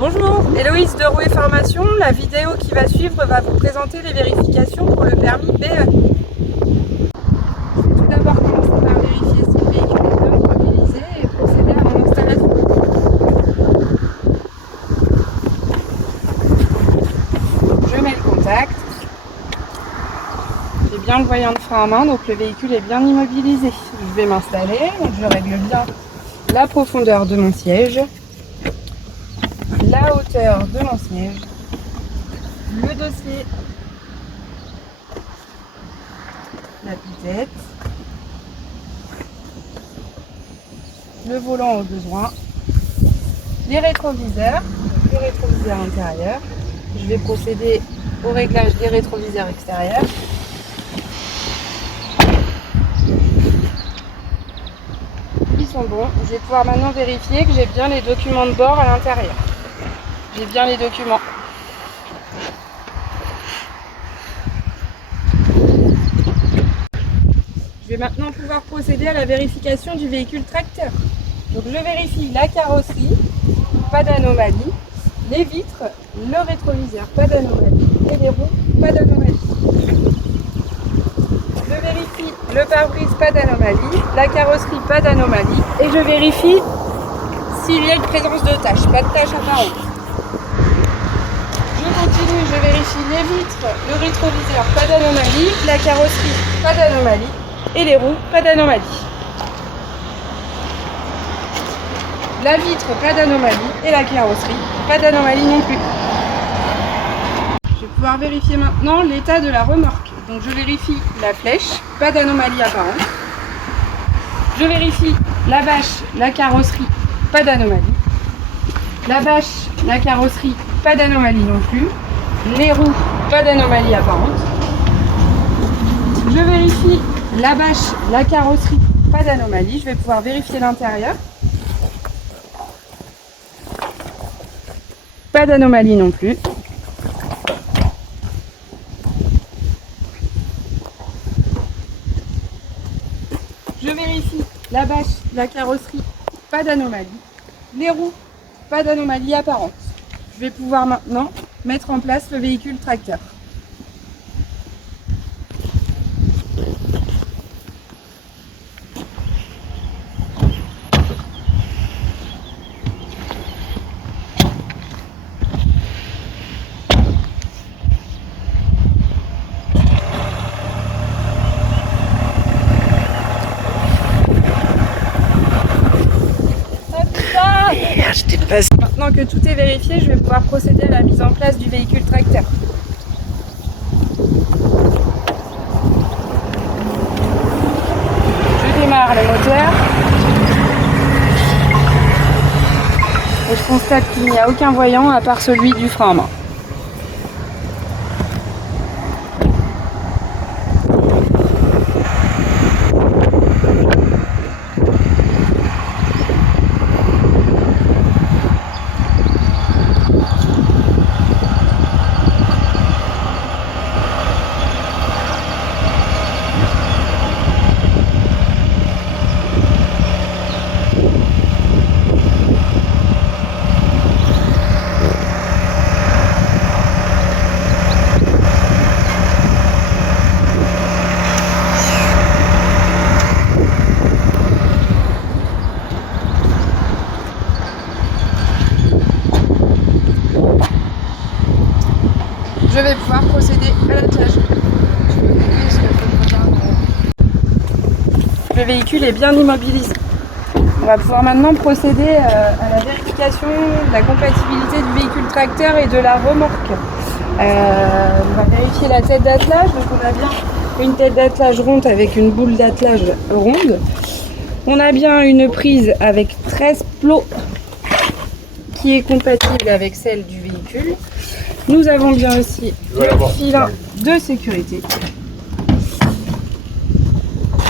Bonjour, Héloïse de Rouet Formation. La vidéo qui va suivre va vous présenter les vérifications pour le permis BE. Je vais tout d'abord commencer par vérifier si le véhicule est bien mobilisé et procéder à mon installation. Je mets le contact. J'ai bien le voyant de frein à main, donc le véhicule est bien immobilisé. Je vais m'installer, donc je règle bien la profondeur de mon siège, la hauteur de mon siège, le dossier, la tête, le volant au besoin, les rétroviseurs intérieurs. Je vais procéder au réglage des rétroviseurs extérieurs. Ils sont bons. Je vais pouvoir maintenant vérifier que j'ai bien les documents de bord à l'intérieur. J'ai bien les documents. Je vais maintenant pouvoir procéder à la vérification du véhicule tracteur. Donc je vérifie la carrosserie, pas d'anomalie, les vitres, le rétroviseur, pas d'anomalie, et les roues, pas d'anomalie. Je vérifie le pare-brise, pas d'anomalie, la carrosserie, pas d'anomalie, et je vérifie s'il y a une présence de taches, pas de taches apparentes. Je continue, je vérifie les vitres, le rétroviseur, pas d'anomalie, la carrosserie, pas d'anomalie, et les roues, pas d'anomalie. La vitre, pas d'anomalie, et la carrosserie, pas d'anomalie non plus. Je vais pouvoir vérifier maintenant l'état de la remorque. Donc je vérifie la flèche, pas d'anomalie apparente. Je vérifie la bâche, la carrosserie, pas d'anomalie. La bâche, la carrosserie, pas d'anomalie non plus. Les roues, pas d'anomalie apparente. Je vérifie la bâche, la carrosserie, pas d'anomalie. Je vais pouvoir vérifier l'intérieur. Pas d'anomalie non plus. Je vérifie la bâche, la carrosserie, pas d'anomalie. Les roues, pas d'anomalie apparente. Je vais pouvoir maintenant mettre en place le véhicule tracteur. Maintenant que tout est vérifié, je vais pouvoir procéder à la mise en place du véhicule tracteur. Je démarre le moteur. Et je constate qu'il n'y a aucun voyant à part celui du frein à main. Je vais pouvoir procéder à l'attelage. Le véhicule est bien immobilisé. On va pouvoir maintenant procéder à la vérification de la compatibilité du véhicule tracteur et de la remorque. On va vérifier la tête d'attelage. Donc on a bien une tête d'attelage ronde avec une boule d'attelage ronde. On a bien une prise avec 13 plots qui est compatible avec celle du véhicule. Nous avons bien aussi le filin de sécurité.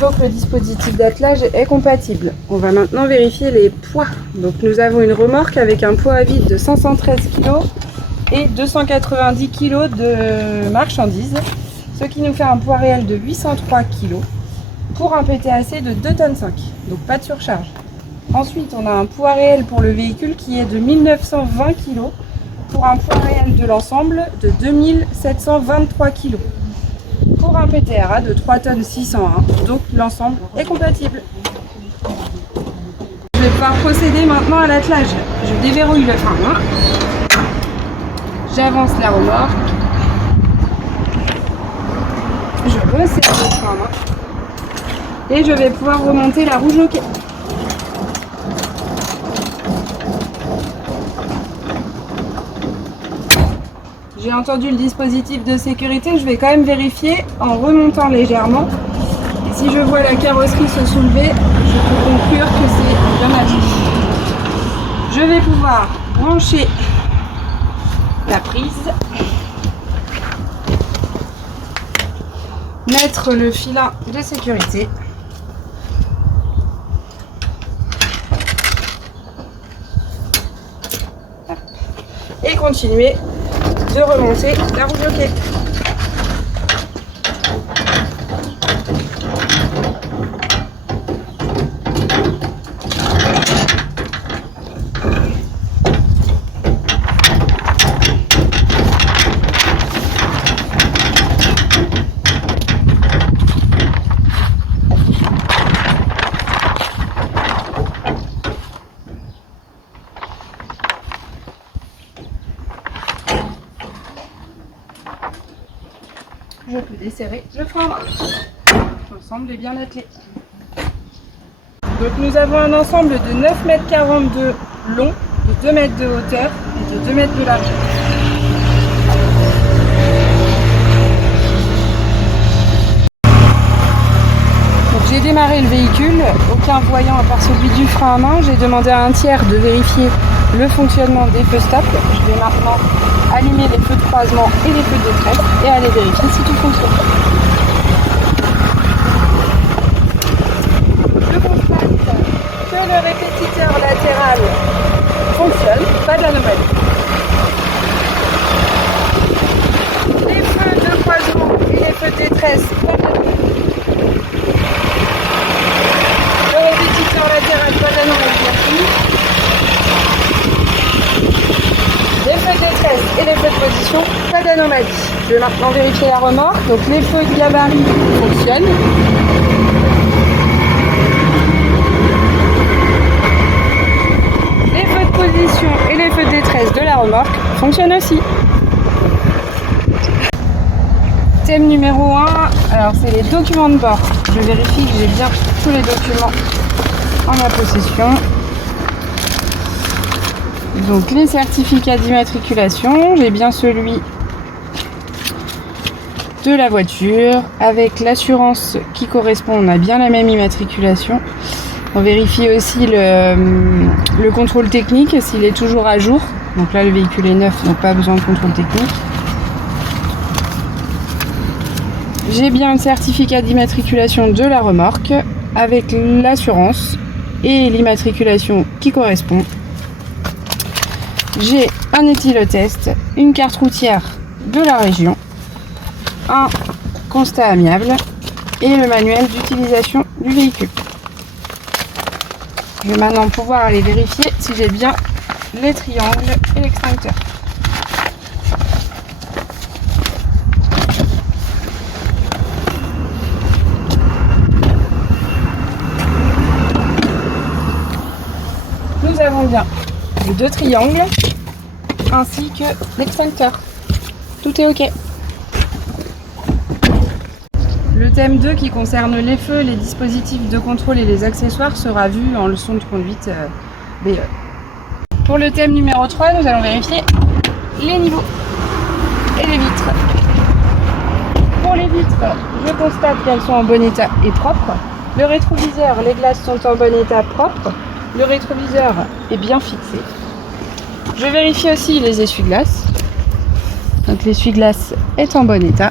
Donc le dispositif d'attelage est compatible. On va maintenant vérifier les poids. Donc nous avons une remorque avec un poids à vide de 513 kg et 290 kg de marchandises, ce qui nous fait un poids réel de 803 kg pour un PTAC de 2,5 tonnes. Donc pas de surcharge. Ensuite, on a un poids réel pour le véhicule qui est de 1920 kg pour un poids réel de l'ensemble de 2723 kg. Pour un PTRA de 3 tonnes 601, donc l'ensemble est compatible. Je vais pouvoir procéder maintenant à l'attelage. Je déverrouille le frein à main. J'avance la remorque. Je resserre le frein à main. Et je vais pouvoir remonter la roue jockey. J'ai entendu le dispositif de sécurité, je vais quand même vérifier en remontant légèrement. Et si je vois la carrosserie se soulever, je peux conclure que c'est bien agi. Je vais pouvoir brancher la prise, mettre le filin de sécurité. Et continuer de remonter la roue jockey. Je peux desserrer le frein à main. L'ensemble est bien attelé. Donc nous avons un ensemble de 9,42 m long, de 2 m de hauteur et de 2 m de largeur. Donc j'ai démarré le véhicule, aucun voyant à part celui du frein à main. J'ai demandé à un tiers de vérifier le fonctionnement des feux stop. Je vais maintenant allumer les feux de croisement et les feux de détresse et aller vérifier si tout fonctionne. Je constate que le répétiteur latéral fonctionne, pas d'anomalie. Les feux de croisement et les feux de détresse, pas d'anomalie. Le répétiteur latéral, pas d'anomalie non plus. Les feux de détresse et les feux de position, pas d'anomalie. Je vais maintenant vérifier la remorque. Donc les feux de gabarit fonctionnent. Les feux de position et les feux de détresse de la remorque fonctionnent aussi. Thème numéro 1, alors c'est les documents de bord. Je vérifie que j'ai bien tous les documents en ma possession. Donc les certificats d'immatriculation, j'ai bien celui de la voiture avec l'assurance qui correspond, on a bien la même immatriculation. On vérifie aussi le contrôle technique s'il est toujours à jour. Donc là le véhicule est neuf, donc pas besoin de contrôle technique. J'ai bien le certificat d'immatriculation de la remorque avec l'assurance et l'immatriculation qui correspond. J'ai un éthylotest, une carte routière de la région, un constat amiable et le manuel d'utilisation du véhicule. Je vais maintenant pouvoir aller vérifier si j'ai bien les triangles et l'extincteur. Nous avons bien les 2 triangles ainsi que l'extincteur. Tout est ok. Le thème 2 qui concerne les feux, les dispositifs de contrôle et les accessoires sera vu en leçon de conduite BE. Pour le thème numéro 3, nous allons vérifier les niveaux et les vitres. Pour les vitres, je constate qu'elles sont en bon état et propres. Le rétroviseur, les glaces sont en bon état propre. Le rétroviseur est bien fixé. Je vérifie aussi les essuie-glaces. Donc l'essuie-glace est en bon état.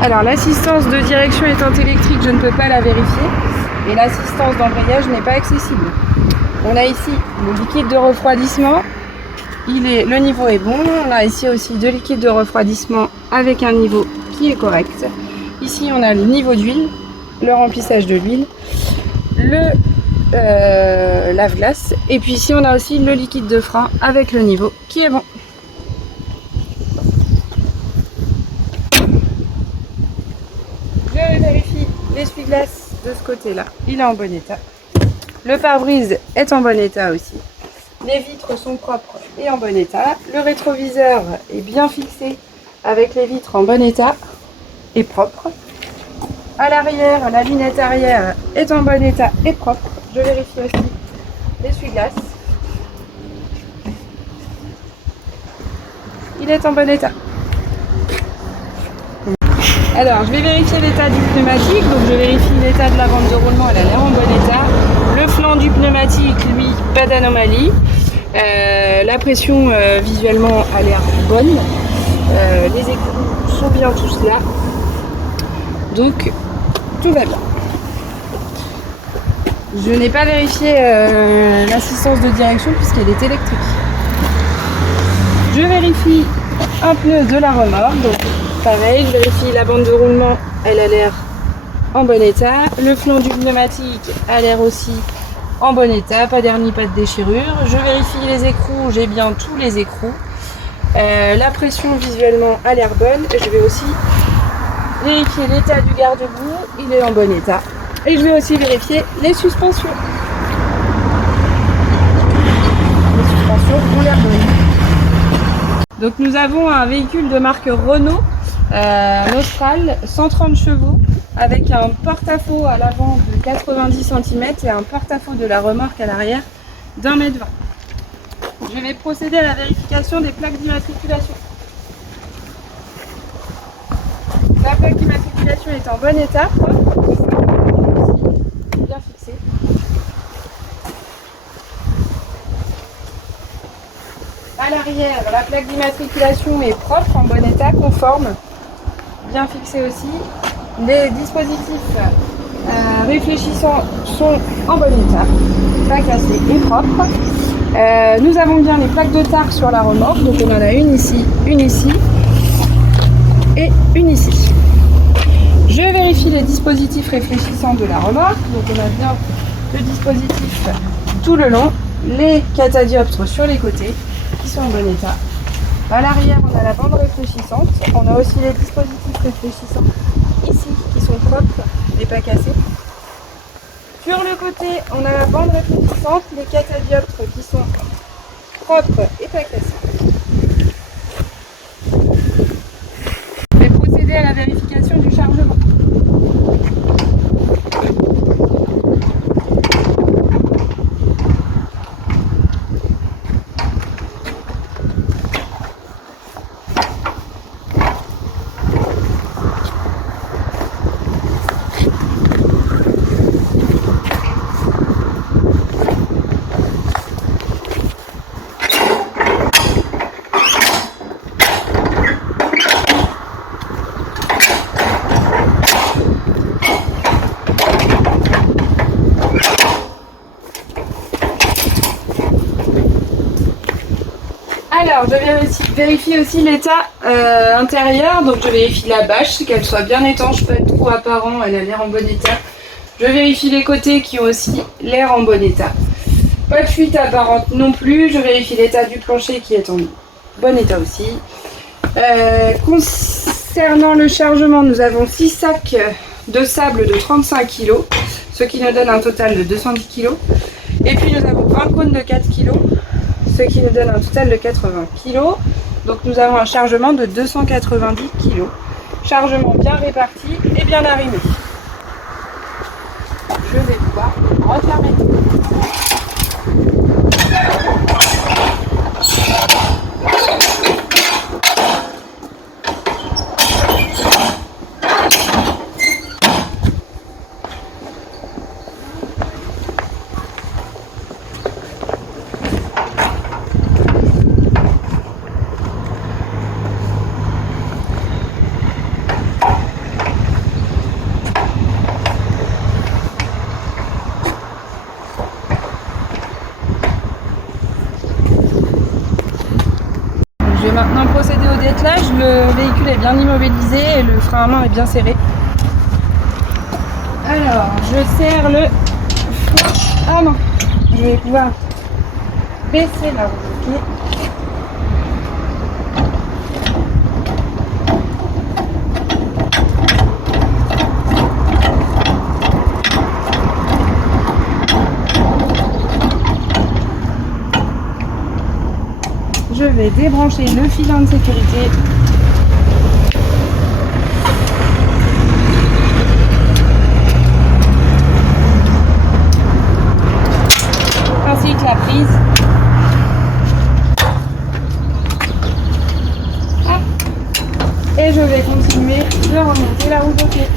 Alors l'assistance de direction étant électrique, je ne peux pas la vérifier. Et l'assistance d'embrayage n'est pas accessible. On a ici le liquide de refroidissement le niveau est bon. On a ici aussi 2 liquides de refroidissement avec un niveau qui est correct. Ici on a le niveau d'huile, le remplissage de l'huile, le lave-glace, et puis ici on a aussi le liquide de frein avec le niveau qui est bon. Je vérifie l'essuie-glace de ce côté-là, il est en bon état. Le pare-brise est en bon état aussi. Les vitres sont propres et en bon état. Le rétroviseur est bien fixé avec les vitres en bon état et propre. À l'arrière, la lunette arrière est en bon état et propre. Je vérifie aussi l'essuie-glace. Il est en bon état. Alors, je vais vérifier l'état du pneumatique. Donc, je vérifie l'état de la bande de roulement. Elle a l'air en bon état. Le flanc du pneumatique, lui, pas d'anomalie. La pression, visuellement, a l'air bonne. Les écrous sont bien tous là. Donc, tout va bien. Je n'ai pas vérifié l'assistance de direction puisqu'elle est électrique. Je vérifie un pneu de la remorque. Donc, pareil, je vérifie la bande de roulement, elle a l'air en bon état. Le flanc du pneumatique a l'air aussi en bon état, pas d'hernie, pas de déchirure. Je vérifie les écrous, j'ai bien tous les écrous. La pression visuellement a l'air bonne. Je vais aussi vérifier l'état du garde-boue, il est en bon état. Et je vais aussi vérifier les suspensions. Les suspensions ont l'air bonnes. Donc nous avons un véhicule de marque Renault, un Austral, 130 chevaux, avec un porte-à-faux à l'avant de 90 cm et un porte-à-faux de la remorque à l'arrière d'1,20 m. Je vais procéder à la vérification des plaques d'immatriculation. La plaque d'immatriculation est en bon état, bien fixée. À l'arrière, la plaque d'immatriculation est propre, en bon état, conforme, bien fixée aussi. Les dispositifs réfléchissants sont en bon état, pas cassés et propres. Nous avons bien les plaques de tare sur la remorque, donc on en a une ici et une ici. Je vérifie les dispositifs réfléchissants de la remorque, donc on a bien le dispositif tout le long, les catadioptres sur les côtés qui sont en bon état. À l'arrière, on a la bande réfléchissante, on a aussi les dispositifs réfléchissants ici qui sont propres et pas cassés. Sur le côté, on a la bande réfléchissante, les catadioptres qui sont propres et pas cassés. Je vais procéder à la vérification du chargement. Alors, je vérifie aussi l'état intérieur. Donc, je vérifie la bâche, qu'elle soit bien étanche, pas de trou apparent, elle a l'air en bon état. Je vérifie les côtés qui ont aussi l'air en bon état. Pas de fuite apparente non plus. Je vérifie l'état du plancher qui est en bon état aussi. Concernant le chargement, nous avons 6 sacs de sable de 35 kg, ce qui nous donne un total de 210 kg. Et puis, nous avons 20 cônes de 4 kg. Ce qui nous donne un total de 80 kg. Donc nous avons un chargement de 290 kg. Chargement bien réparti et bien arrimé. Je vais pouvoir refermer. d'attelage, le véhicule est bien immobilisé et le frein à main est bien serré. Alors, je serre le frein à main. Je vais pouvoir baisser la roue de pied. Je vais débrancher le filant de sécurité. Ainsi que la prise. Et je vais continuer de remonter la roue de pied.